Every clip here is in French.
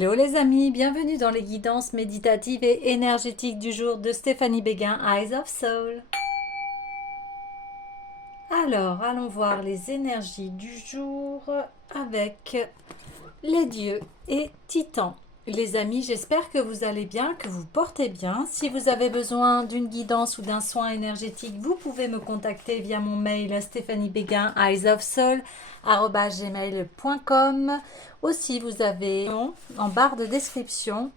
Hello les amis, bienvenue dans les guidances méditatives et énergétiques du jour de Stéphanie Béguin, Eyes of Soul. Alors, allons voir les énergies du jour avec les dieux et titans. Les amis, j'espère que vous allez bien, que vous portez bien. Si vous avez besoin d'une guidance ou d'un soin énergétique, vous pouvez me contacter via mon mail stéphaniebéguin, eyesofsoul@gmail.com. Aussi, vous avez en barre de description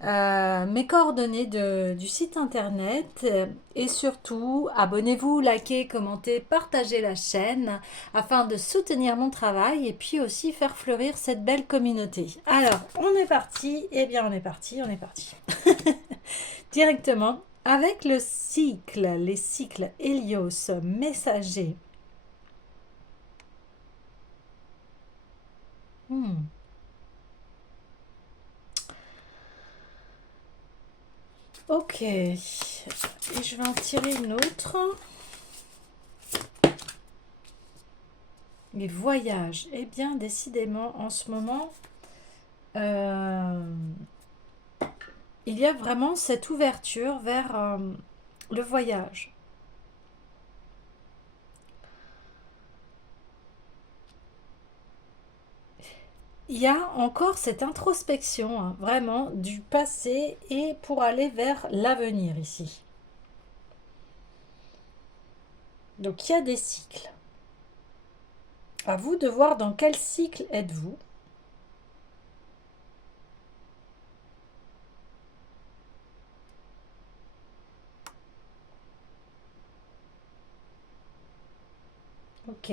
mes coordonnées du site internet et surtout abonnez-vous, likez, commentez, partagez la chaîne afin de soutenir mon travail et puis aussi faire fleurir cette belle communauté. Alors, on est parti, eh bien on est parti directement avec le cycle, les cycles Hélios messagers. Ok, et je vais en tirer une autre. Les voyages. Eh bien, décidément, en ce moment, il y a vraiment cette ouverture vers le voyage. Il y a encore cette introspection, hein, vraiment, du passé et pour aller vers l'avenir ici. Donc, il y a des cycles. À vous de voir dans quel cycle êtes-vous. Ok.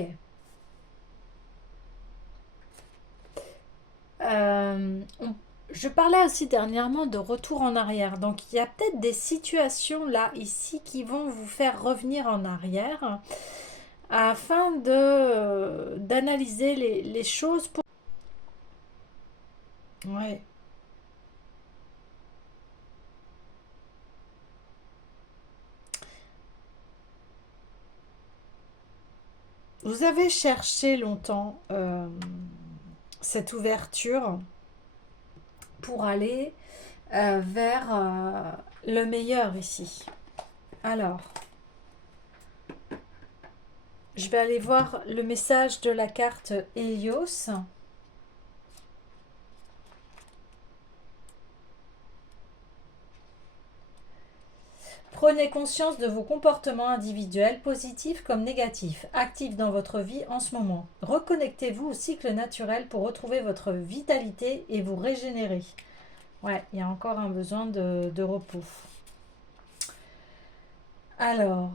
Je parlais aussi dernièrement de retour en arrière. Donc, il y a peut-être des situations là, ici, qui vont vous faire revenir en arrière afin d'analyser les choses pour... Ouais. Vous avez cherché longtemps cette ouverture pour aller vers le meilleur ici. Alors, je vais aller voir le message de la carte Hélios. Prenez conscience de vos comportements individuels, positifs comme négatifs, actifs dans votre vie en ce moment. Reconnectez-vous au cycle naturel pour retrouver votre vitalité et vous régénérer. Ouais, il y a encore un besoin de repos. Alors,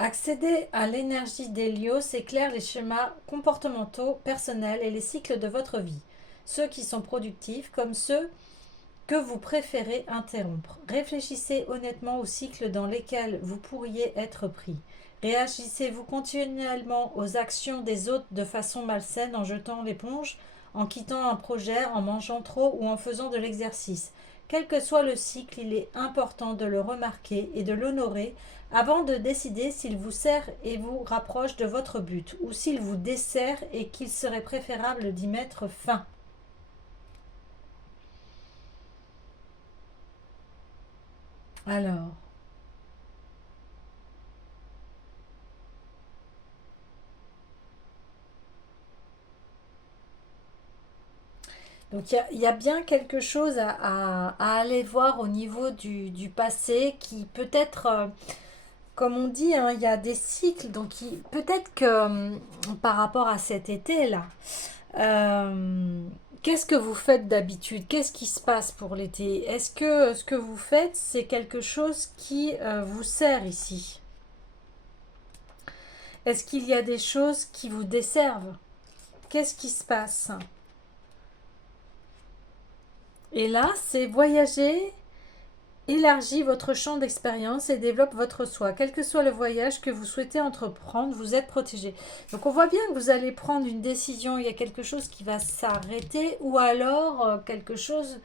accéder à l'énergie d'Hélios éclaire les schémas comportementaux, personnels et les cycles de votre vie, ceux qui sont productifs comme ceux que vous préférez interrompre. Réfléchissez honnêtement aux cycles dans lesquels vous pourriez être pris. Réagissez-vous continuellement aux actions des autres de façon malsaine en jetant l'éponge, en quittant un projet, en mangeant trop ou en faisant de l'exercice. Quel que soit le cycle, il est important de le remarquer et de l'honorer avant de décider s'il vous sert et vous rapproche de votre but ou s'il vous dessert et qu'il serait préférable d'y mettre fin. Alors, donc il y a bien quelque chose à aller voir au niveau du passé qui peut-être, comme on dit, hein, il y a des cycles, donc peut-être que par rapport à cet été-là, qu'est-ce que vous faites d'habitude? Qu'est-ce qui se passe pour l'été? Est-ce que ce que vous faites, c'est quelque chose qui vous sert ici? Est-ce qu'il y a des choses qui vous desservent? Qu'est-ce qui se passe? Et là, c'est voyager, élargit votre champ d'expérience et développe votre soi. Quel que soit le voyage que vous souhaitez entreprendre, vous êtes protégé. Donc on voit bien que vous allez prendre une décision, il y a quelque chose qui va s'arrêter ou alors quelque chose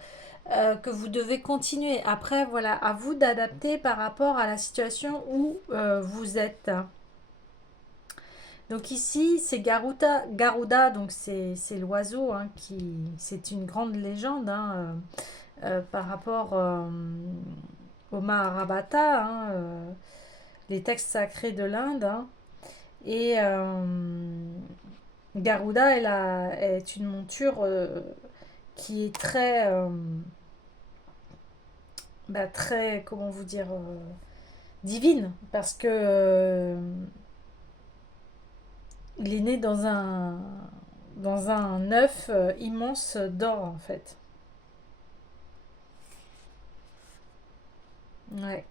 que vous devez continuer. Après, voilà, à vous d'adapter par rapport à la situation où vous êtes. Donc ici, c'est Garuda, Garuda, donc c'est l'oiseau, hein, c'est une grande légende, hein, par rapport au Mahabharata, hein, les textes sacrés de l'Inde, hein. Et Garuda est une monture qui est très, très, comment vous dire, divine, parce que il est né dans un œuf immense d'or, en fait. Ouais.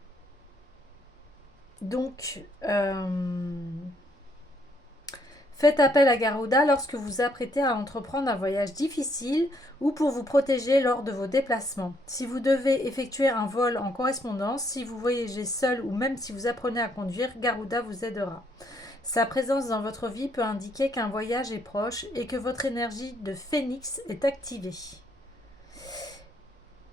Donc, faites appel à Garuda lorsque vous vous apprêtez à entreprendre un voyage difficile ou pour vous protéger lors de vos déplacements. Si vous devez effectuer un vol en correspondance, si vous voyagez seul ou même si vous apprenez à conduire, Garuda vous aidera. Sa présence dans votre vie peut indiquer qu'un voyage est proche et que votre énergie de phénix est activée.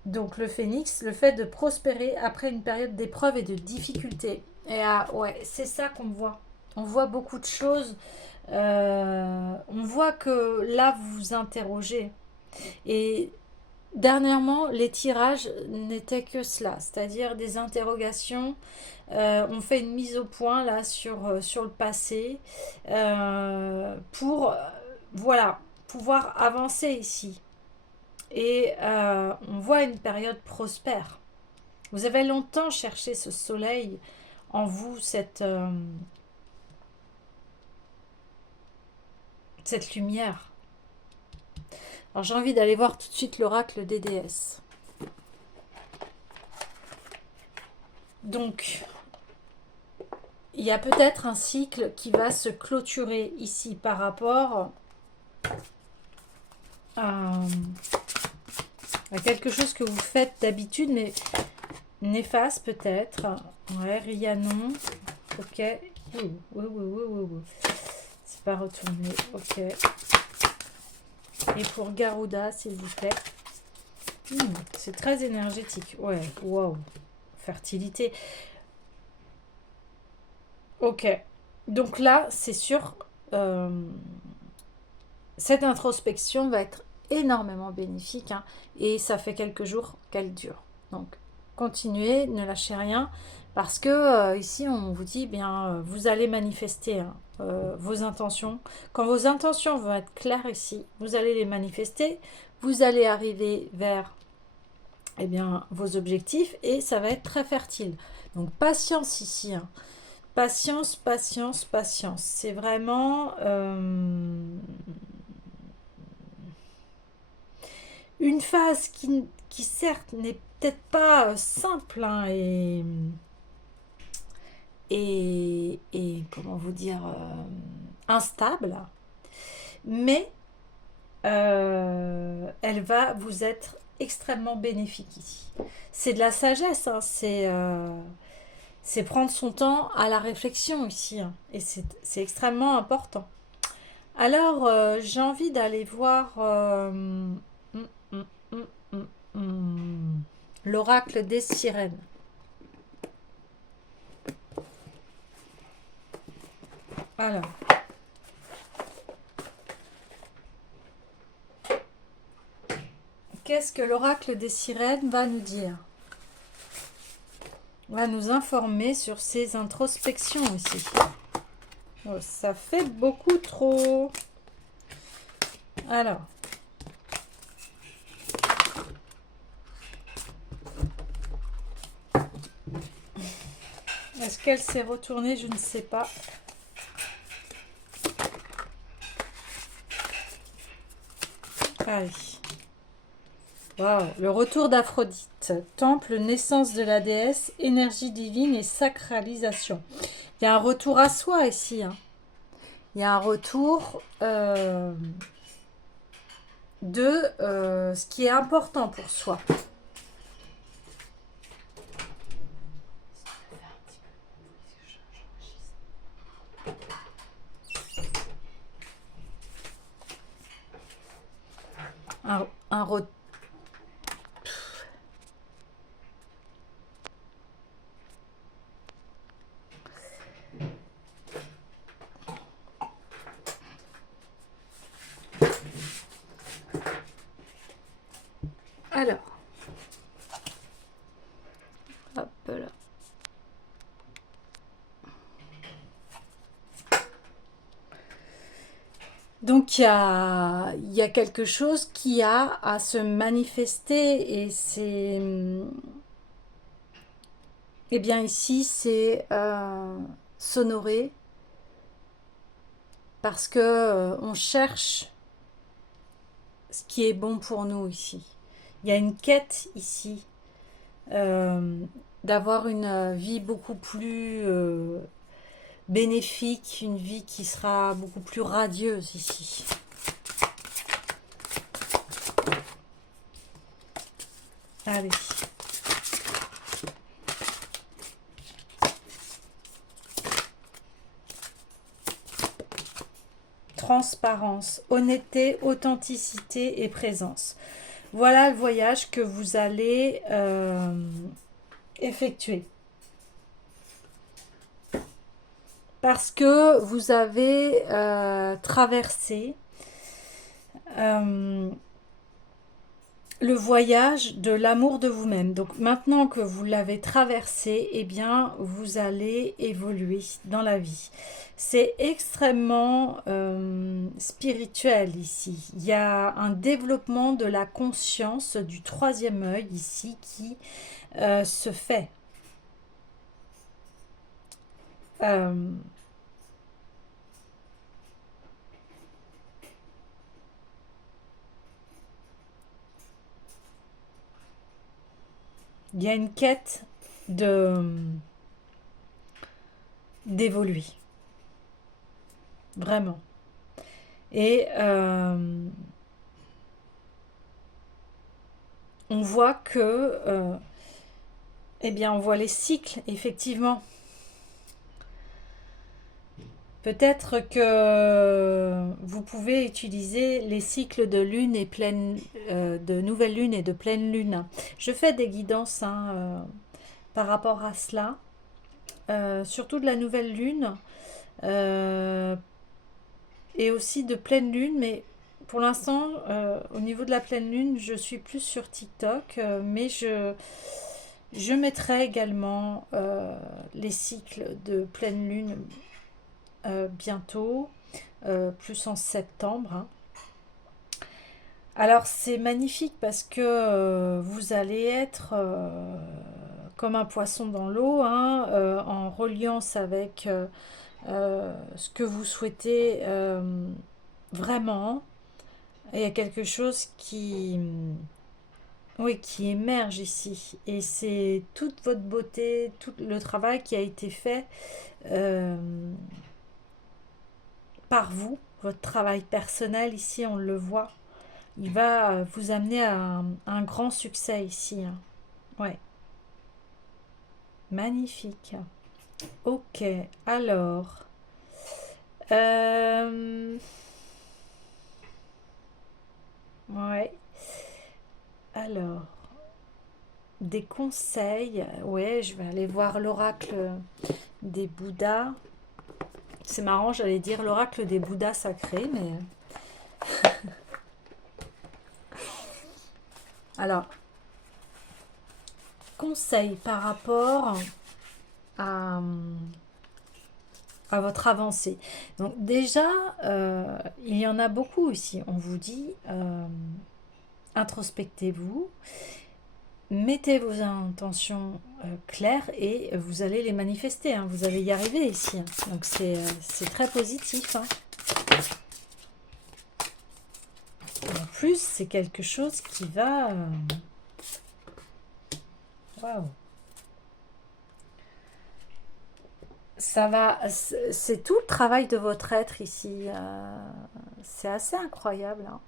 Donc le phénix, le fait de prospérer après une période d'épreuve et de difficulté. Et ouais, c'est ça qu'on voit. On voit beaucoup de choses. On voit que là, vous vous interrogez. Et dernièrement, les tirages n'étaient que cela, c'est-à-dire des interrogations. On fait une mise au point là sur le passé pour voilà, pouvoir avancer ici. Et on voit une période prospère. Vous avez longtemps cherché ce soleil en vous, cette lumière. Alors j'ai envie d'aller voir tout de suite l'oracle des déesses. Donc, il y a peut-être un cycle qui va se clôturer ici par rapport à quelque chose que vous faites d'habitude, mais néfaste peut-être. Ouais, Rhiannon. Ok. Oui. C'est pas retourné. Ok. Et pour Garuda, s'il vous plaît. C'est très énergétique. Ouais, wow. Fertilité. Ok. Donc là, c'est sûr, cette introspection va être énormément bénéfique, hein, et ça fait quelques jours qu'elle dure. Donc, continuez, ne lâchez rien, parce que ici, on vous dit, bien, vous allez manifester, hein, vos intentions. Quand vos intentions vont être claires ici, vous allez les manifester, vous allez arriver vers vos objectifs et ça va être très fertile. Donc, patience ici, hein. Patience. C'est vraiment une phase qui certes n'est peut-être pas simple, hein, et comment vous dire, instable, mais elle va vous être extrêmement bénéfique ici. C'est de la sagesse, hein, c'est prendre son temps à la réflexion ici, hein, et c'est extrêmement important. Alors, j'ai envie d'aller voir hum, hum, l'oracle des sirènes. Alors, qu'est-ce que l'oracle des sirènes va nous dire? Va nous informer sur ses introspections ici. Oh, ça fait beaucoup trop. Alors. Est-ce qu'elle s'est retournée? Je ne sais pas. Allez. Waouh, le retour d'Aphrodite. Temple, naissance de la déesse, énergie divine et sacralisation. Il y a un retour à soi ici, hein. Il y a un retour de ce qui est important pour soi. Un retour. là. Donc il y a quelque chose qui a à se manifester et c'est... Eh bien ici c'est s'honorer parce que on cherche ce qui est bon pour nous ici. Il y a une quête ici euh, d'avoir une vie beaucoup plus bénéfique, une vie qui sera beaucoup plus radieuse ici. Allez. Transparence, honnêteté, authenticité et présence. Voilà le voyage que vous allez effectuer. Parce que vous avez traversé le voyage de l'amour de vous-même. Donc maintenant que vous l'avez traversé, eh bien, vous allez évoluer dans la vie. C'est extrêmement spirituel ici. Il y a un développement de la conscience du troisième œil ici qui se fait. Il y a une quête d'évoluer. Vraiment. Et on voit que, eh bien, on voit les cycles, effectivement. Peut-être que vous pouvez utiliser les cycles de lune et pleine, de nouvelle lune et de pleine lune. Je fais des guidances par rapport à cela, surtout de la nouvelle lune et aussi de pleine lune, mais pour l'instant, au niveau de la pleine lune, je suis plus sur TikTok, mais je mettrai également les cycles de pleine lune bientôt, plus en septembre. Hein. Alors c'est magnifique parce que vous allez être comme un poisson dans l'eau, hein, en reliance avec ce que vous souhaitez vraiment. Il y a quelque chose oui, qui émerge ici. Et c'est toute votre beauté, tout le travail qui a été fait euh, par vous, votre travail personnel ici, on le voit. Il va vous amener à un grand succès ici. Hein. Ouais, magnifique. Ok, alors. Ouais, alors. Des conseils. Ouais, je vais aller voir l'oracle des Bouddhas. C'est marrant, j'allais dire l'oracle des Bouddhas sacrés, mais. Alors, conseil par rapport à, à votre avancée. Donc déjà, il y en a beaucoup ici. On vous dit, introspectez-vous, mettez vos intentions claires et vous allez les manifester. Hein. Vous allez y arriver ici. Hein. Donc c'est très positif. Hein. En plus, c'est quelque chose qui va... Waouh! Ça va, c'est tout le travail de votre être ici. C'est assez incroyable. Hein.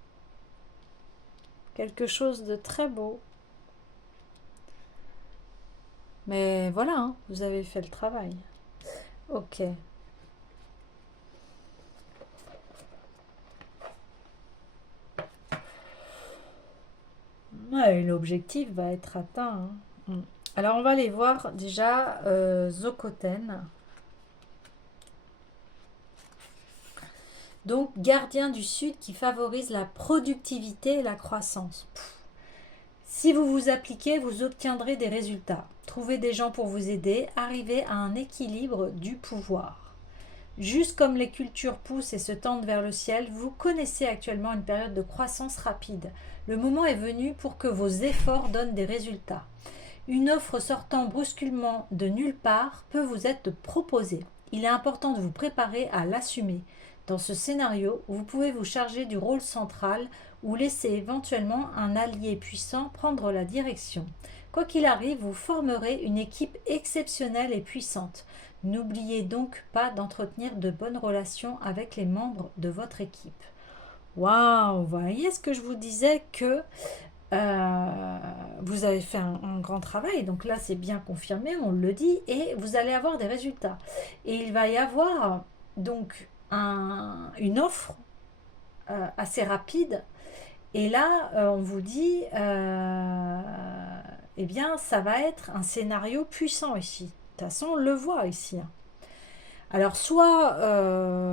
Quelque chose de très beau. Mais voilà, hein, vous avez fait le travail. Ok. Ouais, l'objectif va être atteint. Hein. Mm. Alors, on va aller voir déjà Zokoten. Donc, gardien du Sud qui favorise la productivité et la croissance. Pff, Si vous vous appliquez, vous obtiendrez des résultats. Trouvez des gens pour vous aider, arrivez à un équilibre du pouvoir. Juste comme les cultures poussent et se tendent vers le ciel, vous connaissez actuellement une période de croissance rapide. Le moment est venu pour que vos efforts donnent des résultats. Une offre sortant brusquement de nulle part peut vous être proposée. Il est important de vous préparer à l'assumer. Dans ce scénario, vous pouvez vous charger du rôle central ou laisser éventuellement un allié puissant prendre la direction. Quoi qu'il arrive, vous formerez une équipe exceptionnelle et puissante. N'oubliez donc pas d'entretenir de bonnes relations avec les membres de votre équipe. Waouh, vous voyez ce que je vous disais que vous avez fait un grand travail, donc là c'est bien confirmé, on le dit, et vous allez avoir des résultats. Et il va y avoir donc une offre assez rapide, et là on vous dit, eh bien ça va être un scénario puissant ici. De toute façon on le voit ici, hein. Alors, soit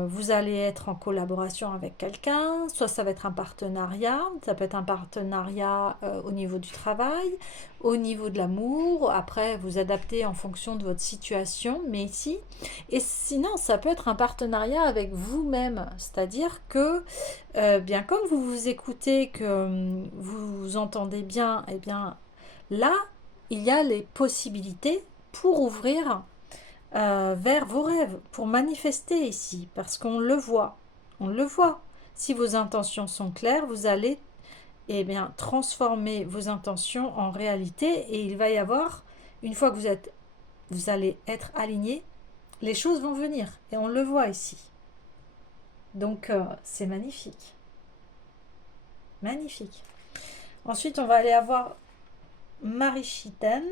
vous allez être en collaboration avec quelqu'un, soit ça va être un partenariat. Ça peut être un partenariat au niveau du travail, au niveau de l'amour. Après, vous adaptez en fonction de votre situation, mais ici. Et sinon, ça peut être un partenariat avec vous-même. C'est-à-dire que, bien comme vous vous écoutez, que vous entendez bien, eh bien, là, il y a les possibilités pour ouvrir vers vos rêves, pour manifester ici, parce qu'on le voit. On le voit. Si vos intentions sont claires, vous allez bien, transformer vos intentions en réalité et il va y avoir, une fois que vous allez être aligné, les choses vont venir et on le voit ici. Donc, c'est magnifique. Magnifique. Ensuite, on va aller avoir Marichiten.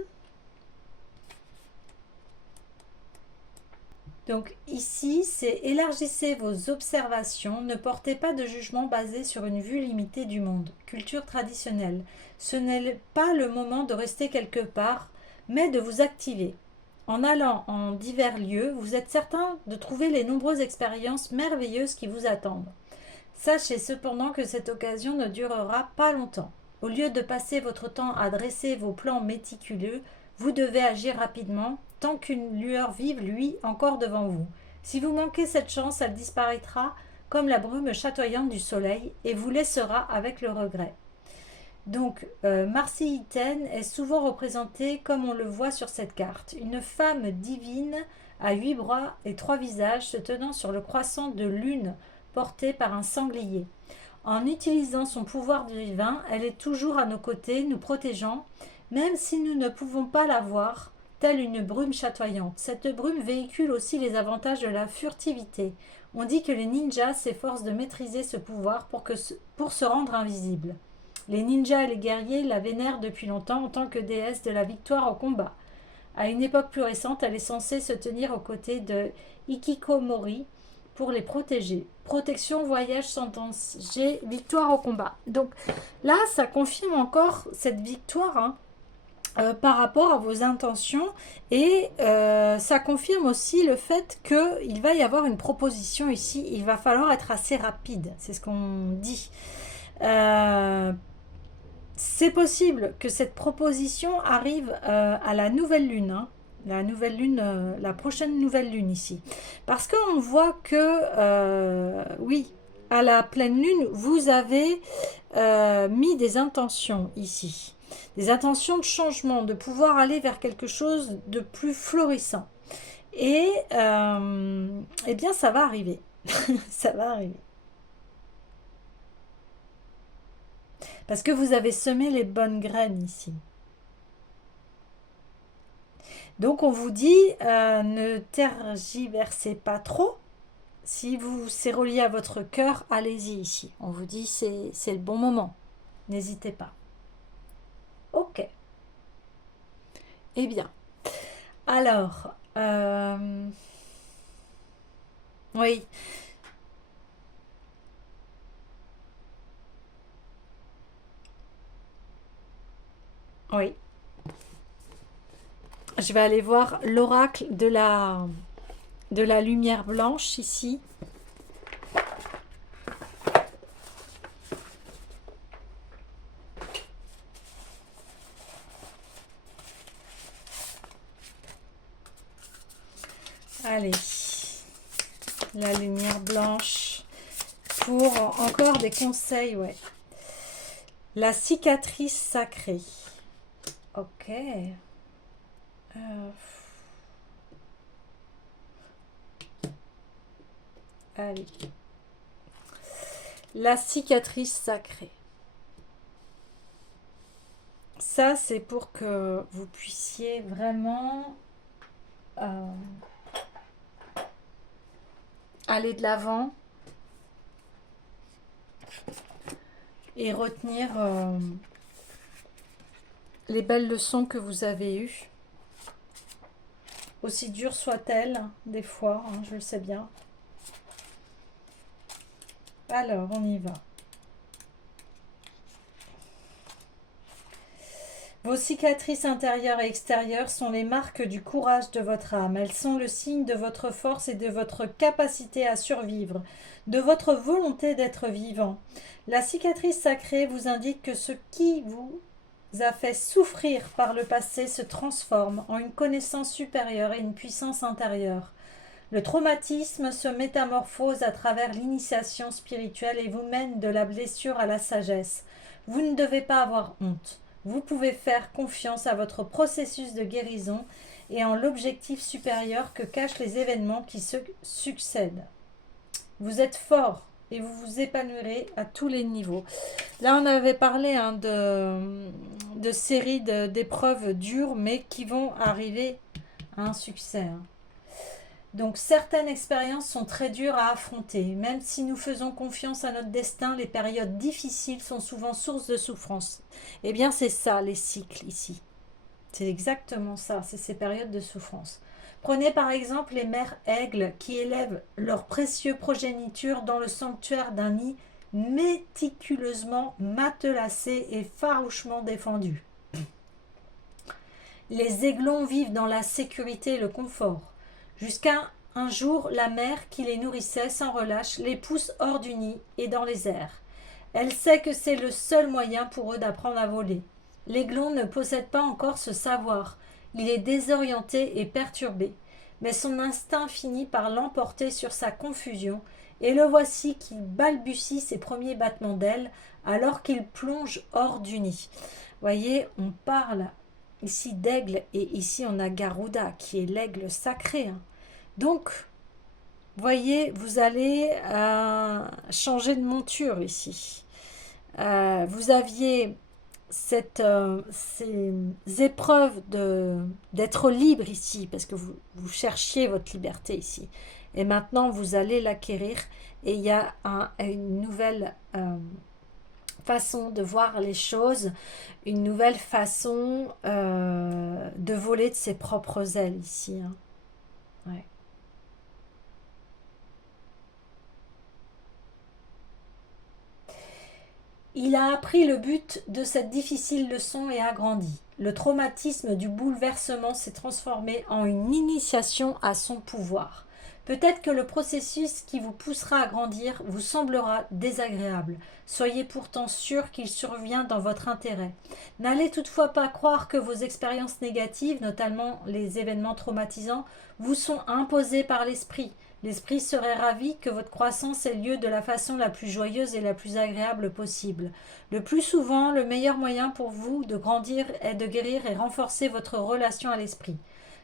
Donc ici, c'est élargissez vos observations, ne portez pas de jugement basé sur une vue limitée du monde. Culture traditionnelle. Ce n'est pas le moment de rester quelque part, mais de vous activer. En allant en divers lieux, vous êtes certain de trouver les nombreuses expériences merveilleuses qui vous attendent. Sachez cependant que cette occasion ne durera pas longtemps. Au lieu de passer votre temps à dresser vos plans méticuleux, vous devez agir rapidement, tant qu'une lueur vive luit encore devant vous. Si vous manquez cette chance, elle disparaîtra comme la brume chatoyante du soleil et vous laissera avec le regret. Donc, Marseillitaine est souvent représentée comme on le voit sur cette carte. Une femme divine à 8 bras et 3 visages se tenant sur le croissant de lune porté par un sanglier. En utilisant son pouvoir divin, elle est toujours à nos côtés, nous protégeant, même si nous ne pouvons pas la voir, telle une brume chatoyante. Cette brume véhicule aussi les avantages de la furtivité. On dit que les ninjas s'efforcent de maîtriser ce pouvoir pour se rendre invisibles. Les ninjas et les guerriers la vénèrent depuis longtemps en tant que déesse de la victoire au combat. À une époque plus récente, elle est censée se tenir aux côtés de Hikikomori pour les protéger. Protection, voyage sans danger, victoire au combat. Donc là, ça confirme encore cette victoire, hein, par rapport à vos intentions et ça confirme aussi le fait qu'il va y avoir une proposition ici. Il va falloir être assez rapide, c'est ce qu'on dit. C'est possible que cette proposition arrive à la nouvelle lune, hein. La nouvelle lune, la prochaine nouvelle lune ici. Parce qu'on voit que, oui, à la pleine lune, vous avez mis des intentions ici. Des intentions de changement, de pouvoir aller vers quelque chose de plus florissant. Et, eh bien, ça va arriver. Ça va arriver. Parce que vous avez semé les bonnes graines ici. Donc on vous dit, ne tergiversez pas trop. Si c'est relié à votre cœur, allez-y ici. On vous dit, c'est le bon moment. N'hésitez pas. Ok. Eh bien. Alors, oui. Oui. Je vais aller voir l'oracle de la lumière blanche ici. Allez, la lumière blanche pour encore des conseils, ouais. La cicatrice sacrée. Ok. Allez. La cicatrice sacrée. Ça, c'est pour que vous puissiez vraiment aller de l'avant et retenir les belles leçons que vous avez eues. Aussi dures soient-elles, des fois, hein, je le sais bien. Alors, on y va. Vos cicatrices intérieures et extérieures sont les marques du courage de votre âme. Elles sont le signe de votre force et de votre capacité à survivre, de votre volonté d'être vivant. La cicatrice sacrée vous indique que ce qui vous a fait souffrir par le passé se transforme en une connaissance supérieure et une puissance intérieure. Le traumatisme se métamorphose à travers l'initiation spirituelle et vous mène de la blessure à la sagesse. Vous ne devez pas avoir honte. Vous pouvez faire confiance à votre processus de guérison et en l'objectif supérieur que cachent les événements qui se succèdent. Vous êtes fort et vous vous épanouirez à tous les niveaux. Là, on avait parlé de séries d'épreuves dures, mais qui vont arriver à un succès. Donc certaines expériences sont très dures à affronter. Même si nous faisons confiance à notre destin, les périodes difficiles sont souvent source de souffrance. Eh bien c'est ça les cycles ici. C'est exactement ça, c'est ces périodes de souffrance. Prenez par exemple les mères aigles qui élèvent leurs précieux progénitures dans le sanctuaire d'un nid méticuleusement matelassé et farouchement défendu. Les aiglons vivent dans la sécurité et le confort. Jusqu'à un jour, la mère qui les nourrissait sans relâche les pousse hors du nid et dans les airs. Elle sait que c'est le seul moyen pour eux d'apprendre à voler. L'aiglon ne possède pas encore ce savoir. Il est désorienté et perturbé. Mais son instinct finit par l'emporter sur sa confusion, et le voici qui balbutie ses premiers battements d'ailes alors qu'il plonge hors du nid. Voyez, on parle ici d'aigle et ici on a Garuda qui est l'aigle sacré. Donc, voyez, vous allez changer de monture ici. Vous aviez ces épreuves d'être libre ici, parce que vous cherchiez votre liberté ici. Et maintenant, vous allez l'acquérir et il y a une nouvelle façon de voir les choses, une nouvelle façon de voler de ses propres ailes ici. Ouais. Il a appris le but de cette difficile leçon et a grandi. Le traumatisme du bouleversement s'est transformé en une initiation à son pouvoir. Peut-être que le processus qui vous poussera à grandir vous semblera désagréable. Soyez pourtant sûr qu'il survient dans votre intérêt. N'allez toutefois pas croire que vos expériences négatives, notamment les événements traumatisants, vous sont imposées par l'esprit. L'esprit serait ravi que votre croissance ait lieu de la façon la plus joyeuse et la plus agréable possible. Le plus souvent, le meilleur moyen pour vous de grandir est de guérir et renforcer votre relation à l'esprit.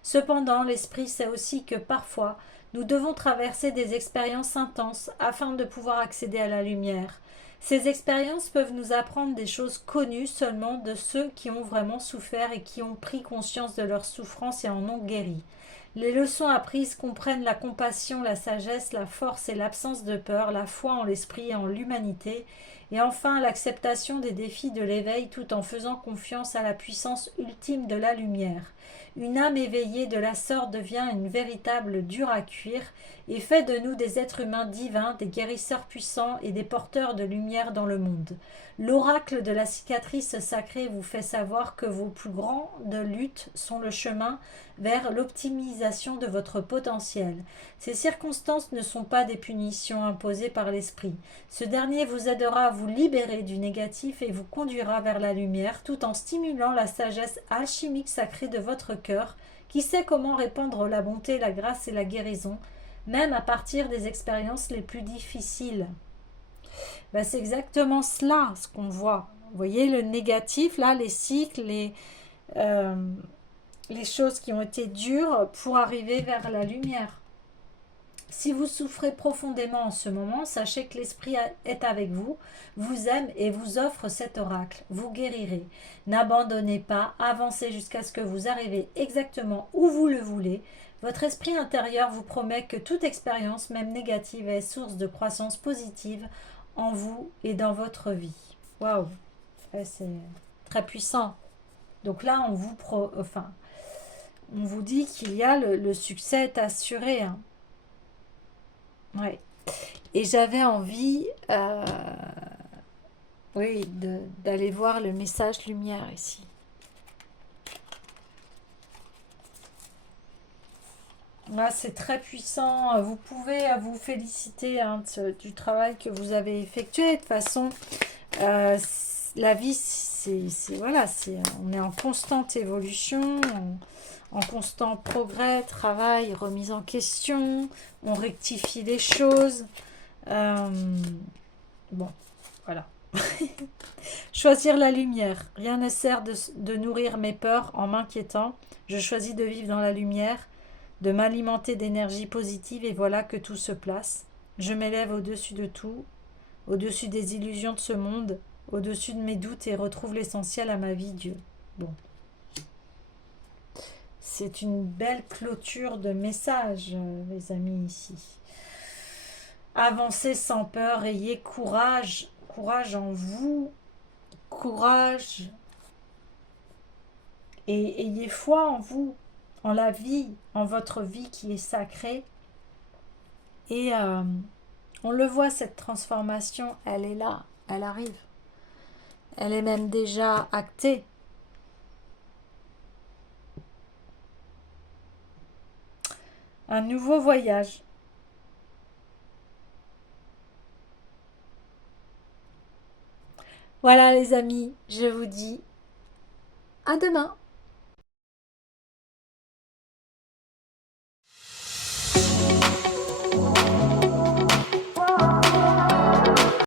Cependant, l'esprit sait aussi que parfois, nous devons traverser des expériences intenses afin de pouvoir accéder à la lumière. Ces expériences peuvent nous apprendre des choses connues seulement de ceux qui ont vraiment souffert et qui ont pris conscience de leur souffrance et en ont guéri. Les leçons apprises comprennent la compassion, la sagesse, la force et l'absence de peur, la foi en l'esprit et en l'humanité, et enfin l'acceptation des défis de l'éveil tout en faisant confiance à la puissance ultime de la lumière. Une âme éveillée de la sorte devient une véritable dure à cuire et fait de nous des êtres humains divins, des guérisseurs puissants et des porteurs de lumière dans le monde. L'oracle de la cicatrice sacrée vous fait savoir que vos plus grandes luttes sont le chemin vers réalisation de votre potentiel. Ces circonstances ne sont pas des punitions imposées par l'esprit. Ce dernier vous aidera à vous libérer du négatif et vous conduira vers la lumière tout en stimulant la sagesse alchimique sacrée de votre cœur qui sait comment répandre la bonté, la grâce et la guérison, même à partir des expériences les plus difficiles. Ben, c'est exactement cela ce qu'on voit. Vous voyez le négatif, là, les cycles, euh, les choses qui ont été dures pour arriver vers la lumière. Si vous souffrez profondément en ce moment, sachez que l'Esprit est avec vous, vous aime et vous offre cet oracle. Vous guérirez. N'abandonnez pas, avancez jusqu'à ce que vous arrivez exactement où vous le voulez. Votre esprit intérieur vous promet que toute expérience, même négative, est source de croissance positive en vous et dans votre vie. Waouh, ouais, c'est très puissant. Donc là, on vous dit qu'il y a le succès est assuré. Hein. Ouais. Et j'avais envie, oui, d'aller voir le message lumière ici. Là, c'est très puissant. Vous pouvez vous féliciter hein, du travail que vous avez effectué. De toute façon, la vie, voilà, on est en constante évolution, en constant progrès, travail, remise en question. On rectifie les choses. Bon, voilà. Choisir la lumière. Rien ne sert de nourrir mes peurs en m'inquiétant. Je choisis de vivre dans la lumière, de m'alimenter d'énergie positive et voilà que tout se place. Je m'élève au-dessus de tout, au-dessus des illusions de ce monde, au-dessus de mes doutes et retrouve l'essentiel à ma vie, Dieu. Bon. C'est une belle clôture de message, les amis, ici. Avancez sans peur, ayez courage, courage en vous, courage et ayez foi en vous, en la vie, en votre vie qui est sacrée. Et on le voit, cette transformation, elle est là, elle arrive. Elle est même déjà actée. Un nouveau voyage. Voilà les amis, je vous dis à demain.